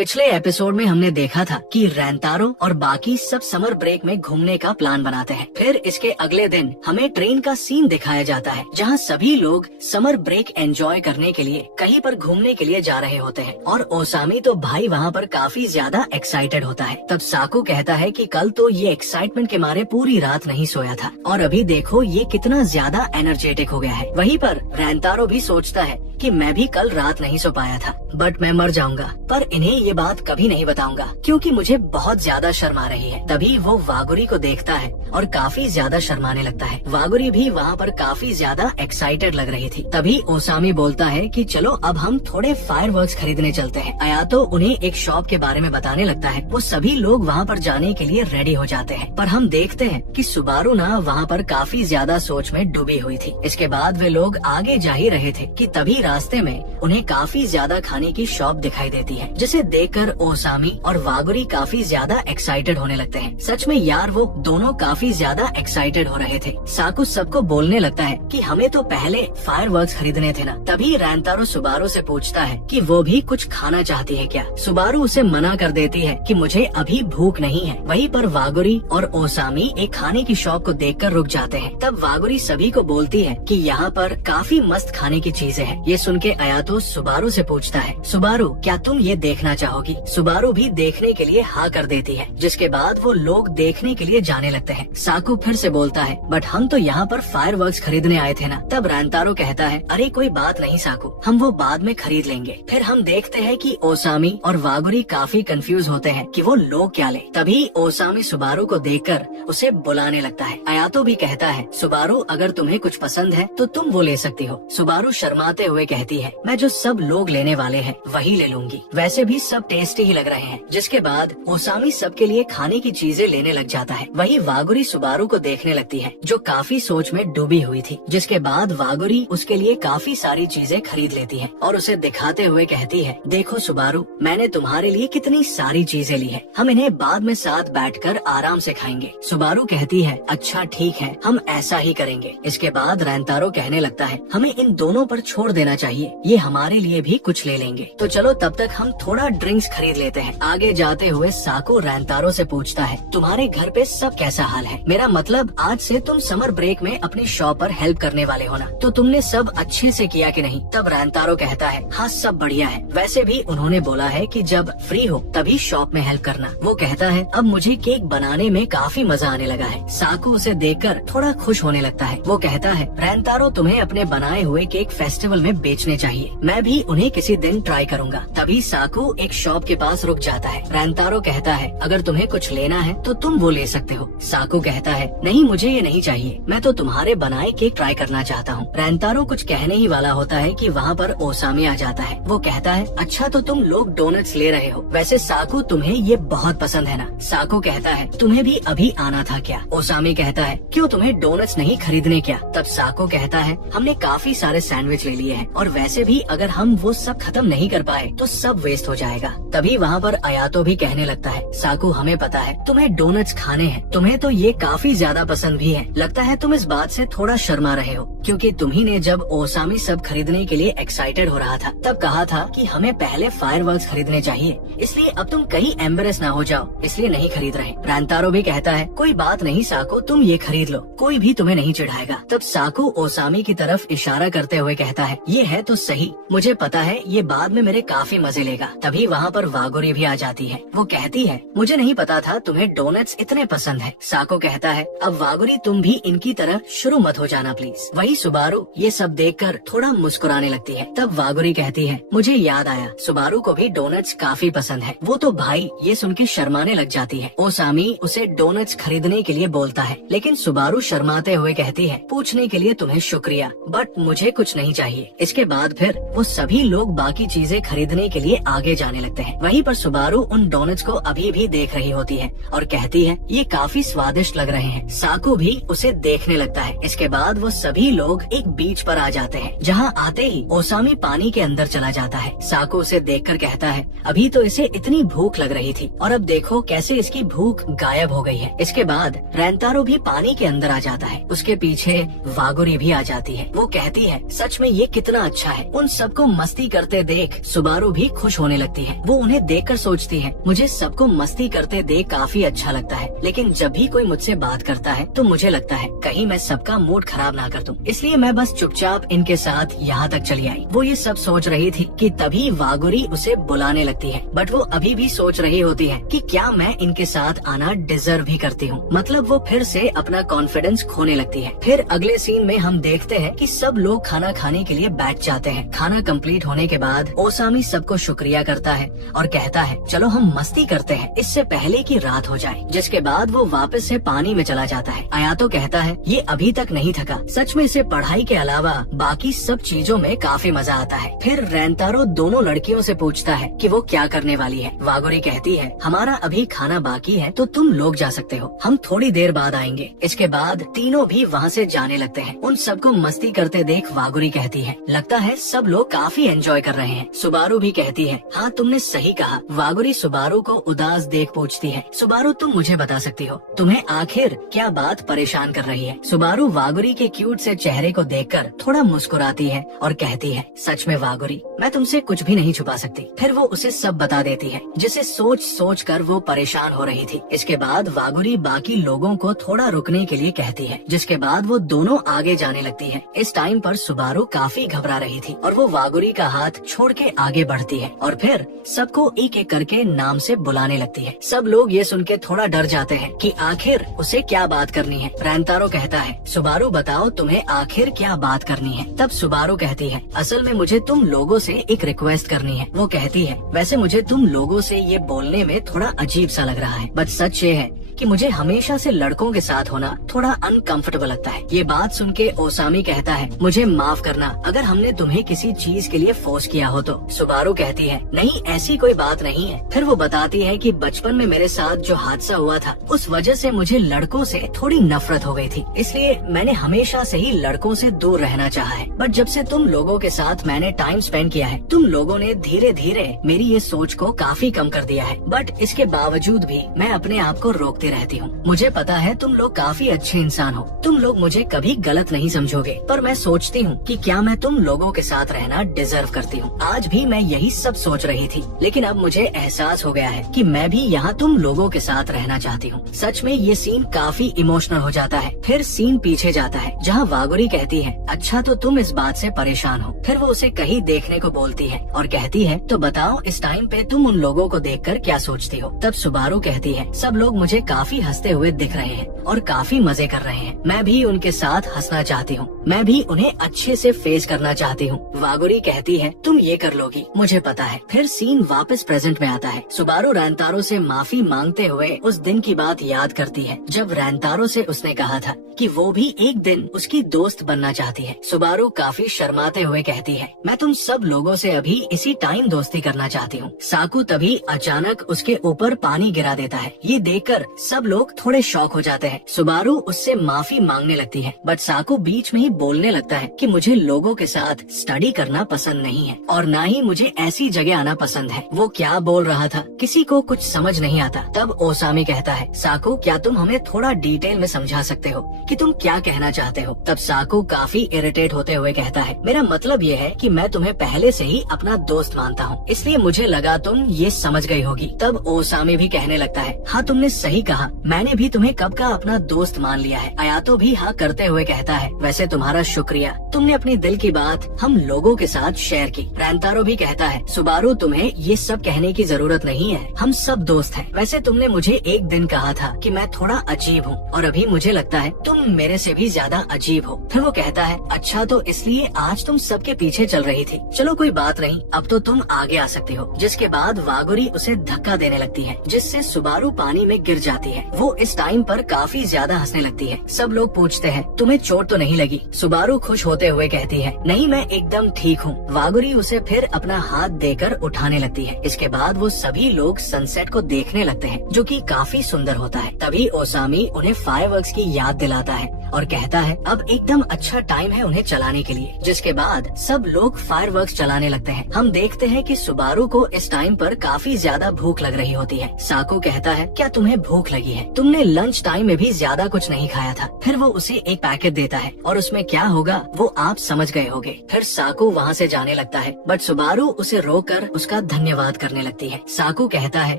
पिछले एपिसोड में हमने देखा था कि रैंतारो और बाकी सब समर ब्रेक में घूमने का प्लान बनाते हैं। फिर इसके अगले दिन हमें ट्रेन का सीन दिखाया जाता है जहां सभी लोग समर ब्रेक एंजॉय करने के लिए कहीं पर घूमने के लिए जा रहे होते हैं और ओसामी तो भाई वहां पर काफी ज्यादा एक्साइटेड होता है। तब साकू कहता है कि कल तो ये एक्साइटमेंट के मारे पूरी रात नहीं सोया था और अभी देखो ये कितना ज्यादा एनर्जेटिक हो गया है। वहीं पर रैंतारो भी सोचता है कि मैं भी कल रात नहीं सो पाया था बट मैं मर जाऊंगा, पर इन्हें ये बात कभी नहीं बताऊंगा क्योंकि मुझे बहुत ज्यादा शर्म आ रही है। तभी वो वागुरी को देखता है और काफी ज्यादा शर्माने लगता है। वागुरी भी वहाँ पर काफी ज्यादा एक्साइटेड लग रही थी। तभी ओसामी बोलता है कि चलो अब हम थोड़े फायरवर्क्स खरीदने चलते हैं। अयातो उन्हें एक शॉप के बारे में बताने लगता है। वो सभी लोग वहाँ पर जाने के लिए रेडी हो जाते हैं, पर हम देखते हैं कि सुबारू ना वहाँ पर काफी ज्यादा सोच में डूबी हुई थी। इसके बाद वे लोग आगे जा ही रहे थे कि तभी रास्ते में उन्हें काफी ज्यादा खाने की शॉप दिखाई देती है, जिसे देखकर ओसामी और वागुरी काफी ज्यादा एक्साइटेड होने लगते हैं। सच में यार वो दोनों काफी ज्यादा एक्साइटेड हो रहे थे। साकू सबको बोलने लगता है कि हमें तो पहले फायरवर्क्स खरीदने थे ना। तभी रैंतारो सुबारू से पूछता है कि वो भी कुछ खाना चाहती है क्या। सुबारू उसे मना कर देती है कि मुझे अभी भूख नहीं है। वहीं पर वागुरी और ओसामी एक खाने की शॉप को देखकर रुक जाते हैं। तब वागुरी सभी को बोलती है कि यहाँ पर काफी मस्त खाने की चीजें हैं। ये सुन के अयातो सुबारू से पूछता है, सुबारू क्या तुम ये देखना चाहोगी। सुबारू भी देखने के लिए हाँ कर देती है, जिसके बाद वो लोग देखने के लिए जाने लगते हैं। साकू फिर से बोलता है, बट हम तो यहाँ पर फायरवर्क्स खरीदने आए थे ना। तब रैंतारो कहता है, अरे कोई बात नहीं साकू, हम वो बाद में खरीद लेंगे। फिर हम देखते हैं कि ओसामी और वागुरी काफी कंफ्यूज होते हैं कि वो लोग क्या ले। तभी ओसामी सुबारू को देखकर उसे बुलाने लगता है। अयातो भी कहता है, सुबारू अगर तुम्हें कुछ पसंद है तो तुम वो ले सकती हो। सुबारू शर्माते हुए कहती है, मैं जो सब लोग लेने वाले हैं वही ले लूंगी, वैसे भी सब टेस्टी ही लग रहे हैं। जिसके बाद ओसामी सबके लिए खाने की चीजें लेने लग जाता है। वही वागुरी सुबारू को देखने लगती है जो काफी सोच में डूबी हुई थी। जिसके बाद वागुरी उसके लिए काफी सारी चीजें खरीद लेती है और उसे दिखाते हुए कहती है, देखो सुबारू मैंने तुम्हारे लिए कितनी सारी चीजें ली है, हम इन्हें बाद में साथ बैठकर आराम से खाएंगे। सुबारू कहती है, अच्छा ठीक है, हम ऐसा ही करेंगे। इसके बाद रैंतारो कहने लगता है, हमें इन दोनों पर छोड़ देना चाहिए, ये हमारे लिए भी कुछ ले लेंगे। तो चलो तब तक हम थोड़ा ड्रिंक्स खरीद लेते हैं। आगे जाते हुए साकू रैंतारो से पूछता है, तुम्हारे घर पे सब कैसा हाल है। मेरा मतलब आज से तुम समर ब्रेक में अपनी शॉप पर हेल्प करने वाले हो ना, तो तुमने सब अच्छे से किया कि नहीं। तब रैंतारो कहता है, हाँ सब बढ़िया है, वैसे भी उन्होंने बोला है कि जब फ्री हो तभी शॉप में हेल्प करना। वो कहता है, अब मुझे केक बनाने में काफी मजा आने लगा है। साकू उसे देखकर थोड़ा खुश होने लगता है। वो कहता है, रैंतारो तुम्हें अपने बनाए हुए केक फेस्टिवल में बेचने चाहिए, मैं भी उन्हें किसी दिन ट्राई करूंगा। तभी साकू एक शॉप के पास रुक जाता है। रैंतारो कहता है, अगर तुम्हें कुछ लेना है तो तुम वो ले सकते हो। साकू कहता है, नहीं मुझे ये नहीं चाहिए, मैं तो तुम्हारे बनाए केक ट्राई करना चाहता हूँ। रैंतारो कुछ कहने ही वाला होता है कि वहाँ पर ओसामी आ जाता है। वो कहता है, अच्छा तो तुम लोग डोनट्स ले रहे हो, वैसे साकू तुम्हें ये बहुत पसंद है ना। साकू कहता है, तुम्हें भी अभी आना था क्या। ओसामी कहता है, क्यों तुम्हें डोनट्स नहीं खरीदने क्या। तब साकू कहता है, हमने काफी सारे सैंडविच ले लिए हैं और वैसे भी अगर हम वो सब खत्म नहीं कर पाए तो सब वेस्ट हो जाएगा। तभी वहाँ पर अयातो भी कहने लगता है, साकू हमें पता है तुम्हें डोनट्स खाने हैं, तुम्हें तो ये काफी ज्यादा पसंद भी है। लगता है तुम इस बात से थोड़ा शर्मा रहे हो क्योंकि तुम्ही ने जब ओसामी सब खरीदने के लिए एक्साइटेड हो रहा था तब कहा था कि हमें पहले फायरवर्क्स खरीदने चाहिए, इसलिए अब तुम कहीं एम्बेरेस ना हो जाओ इसलिए नहीं खरीद रहे। रैंतारो भी कहता है, कोई बात नहीं साकू, तुम ये खरीद लो, कोई भी तुम्हें नहीं चिढ़ाएगा। तब साकू ओसामी की तरफ इशारा करते हुए कहता है, ये है तो सही, मुझे पता है ये बाद में मेरे काफी मजे लेगा। तभी वहाँ पर वागुरी भी आ जाती है। वो कहती है, मुझे नहीं पता था तुम्हें डोनट्स इतने पसंद है। साकू कहता है, अब वागुरी तुम भी इनकी तरह शुरू मत हो जाना प्लीज। वही सुबारू ये सब देखकर थोड़ा मुस्कुराने लगती है। तब वागुरी कहती है, मुझे याद आया, सुबारू को भी डोनट्स काफी पसंद है। वो तो भाई ये सुन के शर्माने लग जाती है। ओसामी उसे डोनट्स खरीदने के लिए बोलता है, लेकिन सुबारू शर्माते हुए कहती है, पूछने के लिए तुम्हें शुक्रिया, बट मुझे कुछ नहीं चाहिए। इसके बाद फिर वो सभी लोग बाकी चीजें खरीदने के लिए आगे जाने लगते हैं। वहीं पर सुबारू उन डोनट्स को अभी भी देख रही होती है और कहती है, ये काफी स्वादिष्ट लग रहे हैं। साकू भी उसे देखने लगता है। इसके बाद वो सभी लोग एक बीच पर आ जाते हैं, जहाँ आते ही ओसामी पानी के अंदर चला जाता है। साकू उसे देखकर कहता है, अभी तो इसे इतनी भूख लग रही थी और अब देखो कैसे इसकी भूख गायब हो गई है। इसके बाद रैंतारो भी पानी के अंदर आ जाता है। उसके पीछे वागुरी भी आ जाती है। वो कहती है, सच में ये कितना अच्छा है। उन सबको मस्ती करते देख सुबारू भी खुश होने लगती है। वो उन्हें देखकर सोचती है, मुझे सबको मस्ती करते देख काफी अच्छा लगता है, लेकिन जब भी कोई मुझसे बात करता है तो मुझे लगता है कहीं मैं सबका मूड खराब ना कर दूं, इसलिए मैं बस चुपचाप इनके साथ यहाँ तक चली आई। वो ये सब सोच रही थी कि तभी वागुरी उसे बुलाने लगती है, बट वो अभी भी सोच रही होती है कि क्या मैं इनके साथ आना डिजर्व भी करती हूँ। मतलब वो फिर से अपना कॉन्फिडेंस खोने लगती है। फिर अगले सीन में हम देखते हैं कि सब लोग खाना खाने के लिए बैठ जाते हैं। खाना कंप्लीट होने के बाद ओसामी सबको शुक्रिया करता है और कहता है चलो हम मस्ती करते हैं इससे पहले कि रात हो जाए, जिसके बाद वो वापस से पानी में चला जाता है। आयातो कहता है ये अभी तक नहीं थका, सच में इसे पढ़ाई के अलावा बाकी सब चीजों में काफी मजा आता है। फिर रेंतारो दोनों लड़कियों से पूछता है कि वो क्या करने वाली है। वागुरी कहती है हमारा अभी खाना बाकी है तो तुम लोग जा सकते हो, हम थोड़ी देर बाद आएंगे। इसके बाद तीनों भी वहाँ से जाने लगते हैं। उन सबको मस्ती करते देख वागुरी कहती है लगता है सब लोग काफी एंजॉय कर रहे हैं। सुबारू भी कहती है हाँ तुमने सही कहा। वागुरी सुबारू को उदास देख पूछती है सुबारू तुम मुझे बता सकती हो तुम्हें आखिर क्या बात परेशान कर रही है। सुबारू वागुरी के क्यूट से चेहरे को देखकर थोड़ा मुस्कुराती है और कहती है सच में वागुरी मैं तुमसे कुछ भी नहीं छुपा सकती। फिर वो उसे सब बता देती है जिसे सोच सोच कर वो परेशान हो रही थी। इसके बाद वागुरी बाकी लोगों को थोड़ा रुकने के लिए कहती है, जिसके बाद वो दोनों आगे जाने लगती है। इस टाइम पर सुबारू काफी घबरा रही थी और वो वागुरी का हाथ छोड़ के आगे बढ़ती है और फिर सबको एक एक करके नाम से बुलाने लगती है। सब लोग ये सुन के थोड़ा डर जाते हैं कि आखिर उसे क्या बात करनी है। रेंतारो कहता है सुबारू बताओ तुम्हें आखिर क्या बात करनी है। तब सुबारू कहती है असल में मुझे तुम लोगों से एक रिक्वेस्ट करनी है। वो कहती है वैसे मुझे तुम लोगों से ये बोलने में थोड़ा अजीब सा लग रहा है, बट सच ये है कि मुझे हमेशा से लड़कों के साथ होना थोड़ा अनकंफर्टेबल लगता है। ये बात सुन के ओसामी कहता है मुझे माफ करना अगर हमने तुम्हें किसी चीज के लिए फोर्स किया हो तो। सुबारू कहती है नहीं ऐसी कोई बात नहीं है। फिर वो बताती है कि बचपन में मेरे साथ जो हादसा हुआ था उस वजह से मुझे लड़कों से थोड़ी नफरत हो गई थी, इसलिए मैंने हमेशा से ही लड़कों से दूर रहना चाहा है। बट जब से तुम लोगों के साथ मैंने टाइम स्पेंड किया है तुम लोगों ने धीरे धीरे मेरी ये सोच को काफी कम कर दिया है। बट इसके बावजूद भी मैं अपने आप को रोकती रहती हूँ। मुझे पता है तुम लोग काफी अच्छे इंसान हो, तुम लोग मुझे कभी गलत नहीं समझोगे, पर मैं सोचती हूँ कि क्या मैं तुम लोगों के साथ रहना डिजर्व करती हूँ। आज भी मैं यही सब सोच रही थी, लेकिन अब मुझे एहसास हो गया है कि मैं भी यहाँ तुम लोगों के साथ रहना चाहती हूँ। सच में ये सीन काफी इमोशनल हो जाता है। फिर सीन पीछे जाता है जहाँ वागुरी कहती है अच्छा तो तुम इस बात से परेशान हो। फिर वो उसे कहीं देखने को बोलती है और कहती है तो बताओ इस टाइम पे तुम उन लोगों को देखकर क्या सोचती हो। तब सुबारू कहती है सब लोग मुझे काफी हंसते हुए दिख रहे हैं और काफी मजे कर रहे हैं, मैं भी उनके साथ हंसना चाहती हूँ, मैं भी उन्हें अच्छे से फेस करना चाहती हूँ। वागुरी कहती है तुम ये कर लोगी, मुझे पता है। फिर सीन वापस प्रेजेंट में आता है। सुबारू रेंतारो से माफी मांगते हुए उस दिन की बात याद करती है जब रेंतारो से उसने कहा था कि वो भी एक दिन उसकी दोस्त बनना चाहती है। सुबारू काफी शर्माते हुए कहती है मैं तुम सब लोगों से अभी इसी टाइम दोस्ती करना चाहती हूँ। साकू तभी अचानक उसके ऊपर पानी गिरा देता है। ये देखकर सब लोग थोड़े शॉक हो जाते हैं। सुबारू उससे माफी मांगने लगती है, बट साकू बीच में ही बोलने लगता है कि मुझे लोगों के साथ स्टडी करना पसंद नहीं है और न ही मुझे ऐसी जगह आना पसंद है। वो क्या बोल रहा था किसी को कुछ समझ नहीं आता। तब ओसामी कहता है साकू क्या तुम हमें थोड़ा डिटेल में समझा सकते हो कि तुम क्या कहना चाहते हो। तब साकू काफी इरिटेट होते हुए कहता है मेरा मतलब ये है कि मैं तुम्हें पहले से ही अपना दोस्त मानता हूँ, इसलिए मुझे लगा तुम ये समझ गई होगी। तब ओसामी भी कहने लगता है हाँ तुमने सही कहा, मैंने भी तुम्हें कब का अपना दोस्त मान लिया है। आयातो भी हाँ करते हुए कहता है वैसे तुम्हारा शुक्रिया, तुमने अपनी दिल की बात हम लोगों के साथ शेयर की। रेंतारो भी कहता है सुबारू तुम्हें ये सब कहने की जरूरत नहीं है, हम सब दोस्त हैं। वैसे तुमने मुझे एक दिन कहा था कि मैं थोड़ा अजीब हूँ और अभी मुझे लगता है तुम मेरे से भी ज्यादा अजीब हो। फिर वो कहता है अच्छा तो इसलिए आज तुम सबके पीछे चल रही थी, चलो कोई बात नहीं, अब तो तुम आगे आ सकती हो। जिसके बाद वागुरी उसे धक्का देने लगती है जिससे सुबारू पानी में गिर जाती है। वो इस टाइम पर काफी ज्यादा हंसने लगती है। सब लोग पूछते हैं तुम्हें चोट तो नहीं लगी। सुबारू खुश होते हुए कहती है नहीं मैं एकदम ठीक हूँ। वागुरी उसे फिर अपना हाथ देकर उठाने लगती है। इसके बाद वो सभी लोग सनसेट को देखने लगते हैं जो कि काफी सुंदर होता है। तभी ओसामी उन्हें फायरवर्क्स की याद दिलाता है और कहता है अब एकदम अच्छा टाइम है उन्हें चलाने के लिए। जिसके बाद सब लोग फायरवर्क्स चलाने लगते हैं। हम देखते हैं कि सुबारू को इस टाइम पर काफी ज्यादा भूख लग रही होती है। साकू कहता है क्या तुम्हें भूख लगी है? तुमने लंच टाइम में भी ज्यादा कुछ नहीं खाया था। फिर वो उसे एक पैकेट देता है और उसमें क्या होगा वो आप समझ गए होंगे। फिर साकू वहाँ से जाने लगता है, बट सुबारू उसे रोककर उसका धन्यवाद करने लगती है। साकू कहता है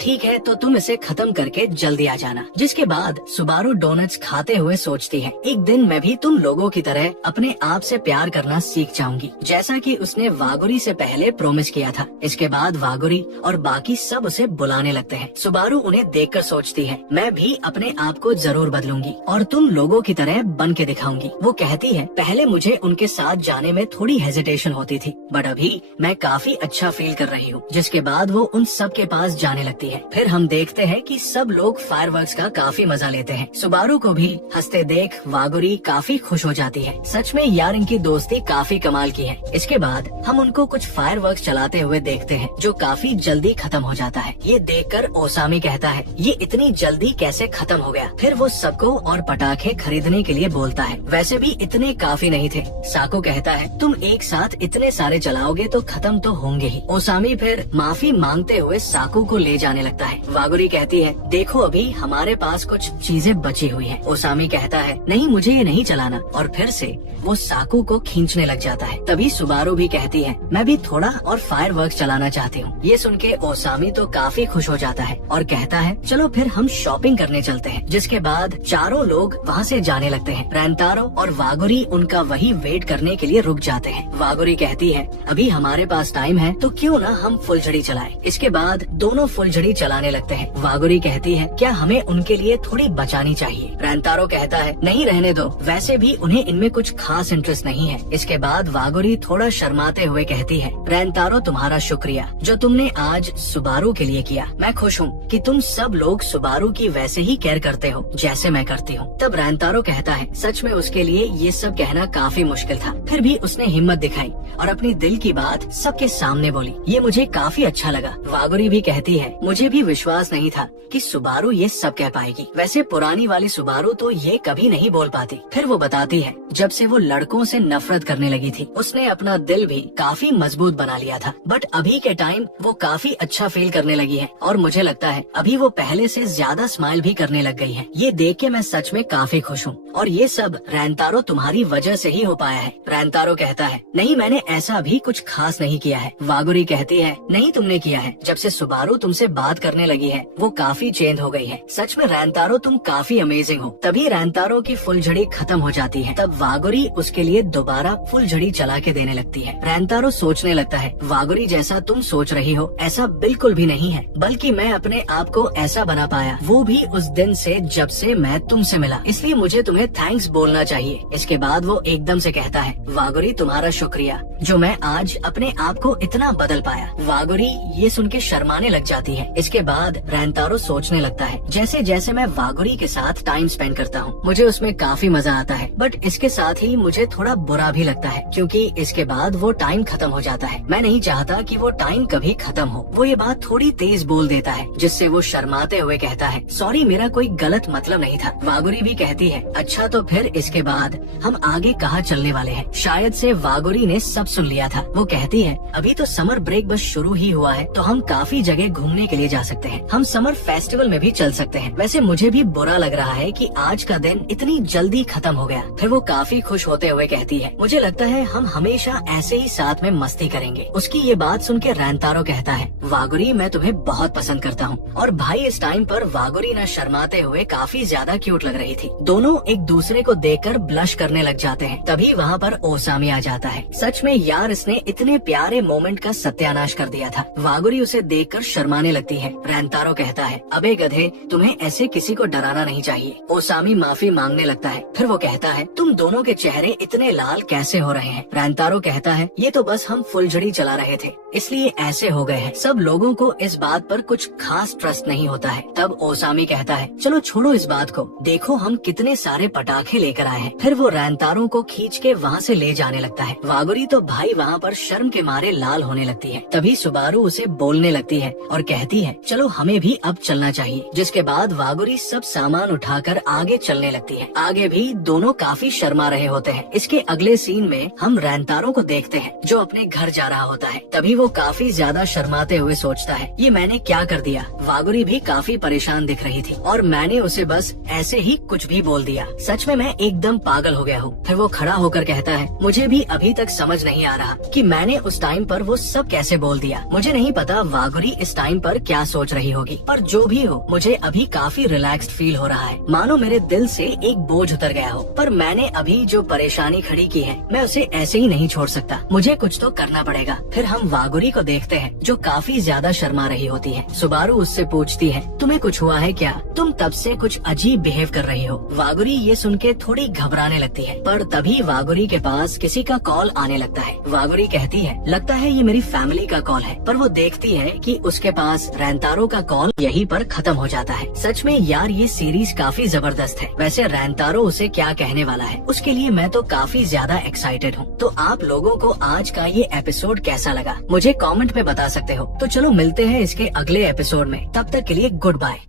ठीक है तो तुम इसे खत्म करके जल्दी आ जाना। जिसके बाद सुबारू डोनट्स खाते हुए सोचती है एक दिन मैं भी तुम लोगों की तरह अपने आप से प्यार करना सीख जाऊंगी, जैसा कि उसने वागुरी से पहले प्रॉमिस किया था। इसके बाद वागुरी और बाकी सब उसे बुलाने लगते हैं। सुबारू उन्हें देखकर सोचती है मैं भी अपने आप को जरूर बदलूंगी और तुम लोगों की तरह बन के दिखाऊंगी। वो कहती है पहले मुझे उनके साथ जाने में थोड़ी हेजिटेशन होती थी, बट अभी मैं काफी अच्छा फील कर रही हूँ। जिसके बाद वो उन सब के पास जाने लगती है। फिर हम देखते हैं कि सब लोग फायरवर्क्स का काफी मजा लेते हैं। सुबारू को भी हंसते देख वागुरी काफी खुश हो जाती है। सच में यार इनकी दोस्ती काफी कमाल की है। इसके बाद हम उनको कुछ फायरवर्क्स चलाते हुए देखते हैं जो काफी जल्दी खत्म हो जाता है। ये देखकर ओसामी कहता है ये इतनी जल्दी कैसे खत्म हो गया? फिर वो सबको और पटाखे खरीदने के लिए बोलता है। वैसे भी इतने काफी नहीं थे। साको कहता है तुम एक साथ इतने सारे चलाओगे तो खत्म तो होंगे ही। ओसामी फिर माफी मांगते हुए साकू को ले जाने लगता है। वागुरी कहती है देखो अभी हमारे पास कुछ चीजें बची हुई हैं। ओसामी कहता है नहीं मुझे ये नहीं चलाना और फिर से वो साकू को खींचने लग जाता है। तभी सुबारू भी कहती है मैं भी थोड़ा और फायरवर्क्स चलाना चाहती हूँ। ये सुन के ओसामी तो काफी खुश हो जाता है और कहता है चलो फिर हम शॉपिंग करने चलते हैं। जिसके बाद चारों लोग वहाँ से जाने लगते हैं। रैंतारो और वागुरी उनका वही वेट करने के लिए रुक जाते हैं। वागुरी कहती है अभी हमारे पास टाइम है तो क्यों ना हम फुलझड़ी चलाएं। इसके बाद दोनों फुलझड़ी चलाने लगते हैं। वागुरी कहती है क्या हमें उनके लिए थोड़ी बचानी चाहिए? रैंतारो कहता है नहीं रहने दो, वैसे भी उन्हें इनमें कुछ खास इंटरेस्ट नहीं है। इसके बाद वागुरी थोड़ा शर्माते हुए कहती है रैंतारो तुम्हारा शुक्रिया जो तुमने आज सुबारू के लिए किया। मैं खुश हूँ कि तुम सब लोग सुबारू की वैसे ही केयर करते हो जैसे मैं करती हूँ। तब रैंतारो कहता है सच में उसके लिए ये सब कहना काफी मुश्किल था, फिर भी उसने हिम्मत दिखाई और अपनी दिल की बात सबके सामने बोली। ये मुझे काफी अच्छा लगा। वागुरी भी कहती है मुझे भी विश्वास नहीं था कि सुबारू ये सब कह पाएगी। वैसे पुरानी वाली सुबारू तो ये कभी नहीं बोल पाती। फिर वो बताती है जब से वो लड़कों से नफरत करने लगी थी उसने अपना दिल भी काफी मजबूत बना लिया था, बट अभी के टाइम वो काफी अच्छा फील करने लगी है और मुझे लगता है अभी वो पहले से ज्यादा स्माइल भी करने लग गई है। ये देख के मैं सच में काफी खुश हूँ और ये सब रैंतारो तुम्हारी वजह से ही हो पाया है। रैंतारो कहता है नहीं मैंने ऐसा भी कुछ खास नहीं किया है। वागुरी कहती है नहीं तुमने किया है। जब से सुबारू तुमसे बात करने लगी है वो काफी चेंज हो गई है। सच में रैंतारो तुम काफी अमेजिंग हो। तभी रैंतारो की फुलझड़ी खत्म हो जाती है। तब वागुरी उसके लिए दोबारा फुलझड़ी चला के देने लगती है। रैंतारो सोचने लगता है वागुरी जैसा तुम सोच रही हो ऐसा बिल्कुल भी नहीं है, बल्कि मैं अपने आप को ऐसा बना पाया वो भी उस दिन से जब से मैं तुमसे मिला, इसलिए मुझे तुम्हें थैंक्स बोलना चाहिए। इसके बाद वो एकदम से कहता है वागुरी तुम्हारा शुक्रिया जो मैं आज अपने आप को इतना बदल पाया। वागुरी ये सुन के शर्माने लग जाती है। इसके बाद रैंतारो सोचने लगता है जैसे जैसे मैं वागुरी के साथ टाइम स्पेंड करता हूँ मुझे उसमें काफी मजा आता है, बट इसके साथ ही मुझे थोड़ा बुरा भी लगता है क्योंकि इसके बाद वो टाइम खत्म हो जाता है। मैं नहीं चाहता कि वो टाइम कभी खत्म हो। वो ये बात थोड़ी तेज बोल देता है जिससे वो शर्माते हुए कहता है सॉरी मेरा कोई गलत मतलब नहीं था। वागुरी भी कहती है अच्छा तो फिर इसके बाद हम आगे कहाँ चलने वाले हैं? शायद से वागुरी ने सब सुन लिया था। वो कहती है अभी तो समर ब्रेक बस शुरू ही हुआ है तो हम काफी जगह घूमने के लिए जा सकते हैं। हम समर फेस्टिवल में भी चल सकते हैं। वैसे मुझे भी बुरा लग रहा है कि आज का दिन इतनी जल्दी खत्म हो गया। फिर वो काफी खुश होते हुए कहती है मुझे लगता है हम हमेशा ऐसे ही साथ में मस्ती करेंगे। उसकी ये बात सुन के रैंतारो कहता है वागुरी मैं तुम्हें बहुत पसंद करता हूँ। और भाई इस टाइम पर वागुरी न शर्माते हुए काफी ज्यादा क्यूट लग रही थी। दोनों एक दूसरे को देखकर ब्लश करने लग जाते हैं। तभी वहाँ पर ओसामी आ जाता है। सच में यार इसने इतने प्यारे मोमेंट का सत्यानाश कर दिया था। वागुरी उसे देखकर शर्माने लगती है। रैंतारो कहता है अबे गधे तुम्हें ऐसे किसी को डराना नहीं चाहिए। ओसामी माफी मांगने लगता है। फिर वो कहता है तुम दोनों के चेहरे इतने लाल कैसे हो रहे हैं? रैंतारो कहता है ये तो बस हम फुलझड़ी चला रहे थे इसलिए ऐसे हो गए हैं। सब लोगों को इस बात पर कुछ खास ट्रस्ट नहीं होता है। तब ओसामी कहता है चलो छोड़ो इस बात को, देखो हम कितने सारे पटाखे लेकर आए हैं। फिर वो रैंतारो को खींच के वहाँ से ले जाने लगता है। वागुरी तो भाई वहाँ पर शर्म के मारे लाल होने लगती है। तभी सुबारू उसे बोलने लगती है और कहती है चलो हमें भी अब चलना चाहिए। जिसके बाद वागुरी सब सामान उठाकर आगे चलने लगती है। आगे आगे भी दोनों काफी शर्मा रहे होते हैं। इसके अगले सीन में हम रैंतारो को देखते हैं जो अपने घर जा रहा होता है। तभी वो काफी ज्यादा शर्माते हुए सोचता है, ये मैंने क्या कर दिया। वागुरी भी काफी परेशान दिख रही थी और मैंने उसे बस ऐसे ही कुछ भी बोल दिया। सच में मैं एकदम पागल हो गया हूँ। फिर वो खड़ा होकर कहता है, मुझे भी अभी तक समझ नहीं आ रहा कि मैंने उस टाइम पर वो सब कैसे बोल दिया। मुझे नहीं पता वागुरी इस टाइम पर क्या सोच रही होगी, पर जो भी हो मुझे अभी काफी रिलैक्स्ड फील हो रहा है, मानो मेरे दिल से एक बोझ उतर गया हो। पर मैंने अभी जो परेशानी खड़ी की है मैं उसे ऐसे ही नहीं छोड़ सकता, मुझे कुछ तो करना पड़ेगा। फिर हम वागुरी को देखते हैं जो काफी ज्यादा शर्मा रही होती है। सुबारू उससे पूछती है, तुम्हें कुछ हुआ है क्या? तुम तब से कुछ अजीब बिहेव कर रही हो। वागुरी ये सुन के थोड़ी घबराने लगती है, पर तभी वागुरी के पास किसी का कॉल आने लगता है। वागुरी कहती है, लगता है ये मेरी फैमिली का कॉल है, पर वो देखती है कि उसके पास रैंतारो का कॉल यहीं पर खत्म हो जाता है। सच में यार ये सीरीज काफी जबरदस्त है। वैसे रैंतारो उसे क्या कहने वाला है उसके लिए मैं तो काफी ज्यादा एक्साइटेड हूँ। तो आप लोगों को आज का ये एपिसोड कैसा लगा मुझे कमेंट में बता सकते हो। तो चलो मिलते हैं इसके अगले एपिसोड में, तब तक के लिए गुड बाय।